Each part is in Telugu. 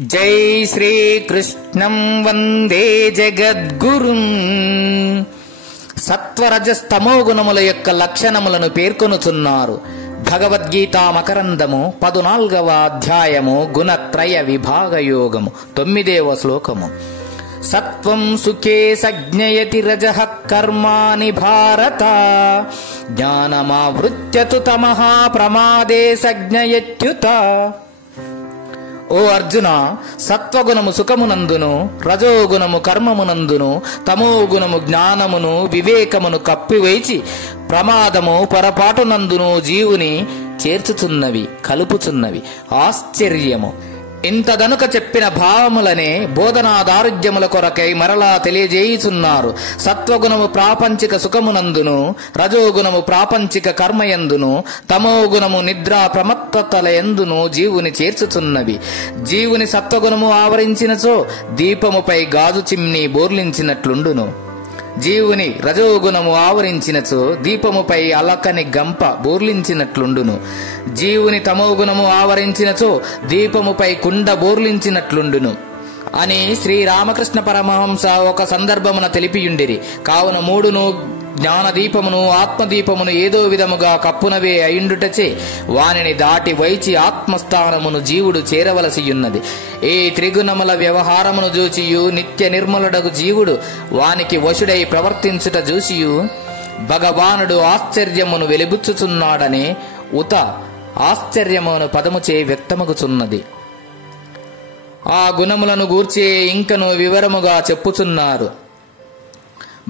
జై శ్రీకృష్ణం వందే జగద్గురుం. సత్వరజస్తమో గుణముల యొక్క లక్షణములను పేర్కొనుచున్నారు. భగవద్గీత మకరందము 14వ అధ్యాయము గుణత్రయ విభాగ యోగము 9వ శ్లోకము. సత్వం సుఖే సజ్ఞయతి రజః కర్మాణి భారత, జ్ఞానమావృత్యతు తమః ప్రమాదే సజ్ఞయత్యుత. ఓ అర్జున, సత్వగుణము సుఖమునందును, రజోగుణము కర్మమునందును, తమోగుణము జ్ఞానమును వివేకమును కప్పివేచి ప్రమాదము పొరపాటునందును జీవుని చేర్చుచున్నవి, కలుపుచున్నవి. ఆశ్చర్యము! ఇంతదనుక చెప్పిన భావములనే బోధనా దారుఢ్యముల కొరకై మరలా తెలియజేయుచున్నారు. సత్వగుణము ప్రాపంచిక సుఖమునందును, రజోగుణము ప్రాపంచిక కర్మయందును, తమోగుణము నిద్రా ప్రమత్తతలయందును జీవుని చేర్చుచున్నవి. జీవుని సత్వగుణము ఆవరించినచో దీపముపై గాజు చిమ్ని బోర్లించినట్లుండును. జీవుని రజోగుణము ఆవరించినచో దీపముపై అలకని గంప బోర్లించినట్లుండును. జీవుని తమోగుణము ఆవరించినచో దీపముపై కుండ బోర్లించినట్లుండును అని శ్రీరామకృష్ణ పరమహంస ఒక సందర్భమున తెలిపియుండిరి. కావున మూడును, జ్ఞానదీపమును ఆత్మదీపమును ఏదో విధముగా కప్పునవే అయిండుటచే వానిని దాటి వైచి ఆత్మస్థానమును జీవుడు చేరవలసియున్నది. ఈ త్రిగుణముల వ్యవహారమును జూచియు నిత్య నిర్మలుడగు జీవుడు వానికి వశుడై ప్రవర్తించుట జూసియు భగవానుడు ఆశ్చర్యమును వెలిబుచ్చుచున్నాడనే ఉత ఆశ్చర్యమును పదముచే వ్యక్తమగుచున్నది. ఆ గుణములను గూర్చే ఇంకను వివరముగా చెప్పుచున్నారు.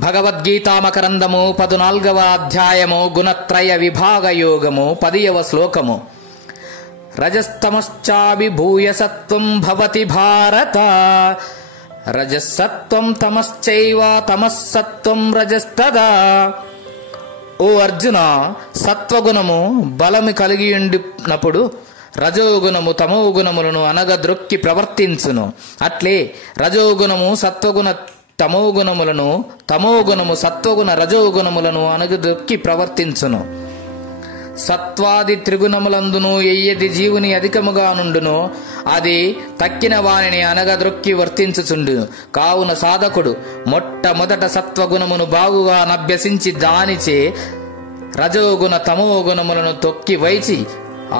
భగవద్గీతా మకరందము 14వ అధ్యాయము గుణత్రయ విభాగ యోగము 10వ శ్లోకము. రజస్తమశ్చాభిభూయ సత్వం భవతి భారత, రజసత్వం తమశ్చైవ తమస్సత్వం రజస్తదా. ఓ అర్జున, సత్వగుణము బలము కలిగియుండినప్పుడు రజోగుణము తమోగుణములను అనగద్రొక్కి ప్రవర్తించును. అట్లే రజోగుణము సత్వగుణ తమోగుణములను, తమోగుణము సత్వగుణ రజోగుణములను అనగదొక్కి ప్రవర్తించును. సత్వాది త్రిగుణములందును ఎయ్యది జీవుని అధికముగా నుండునో అది తక్కిన వానిని అనగద్రొక్కి వర్తించుచుండును. కావున సాధకుడు మొట్టమొదట సత్వగుణమును బాగుగా నభ్యసించి దానిచే రజోగుణ తమోగుణములను తొక్కి వైచి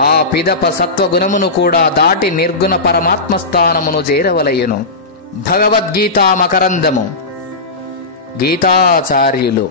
ఆ పిదప సత్వగుణమును కూడా దాటి నిర్గుణ పరమాత్మస్థానమును చేరవలయును. భగవద్గీతా మకరందము. గీతాచార్యులు.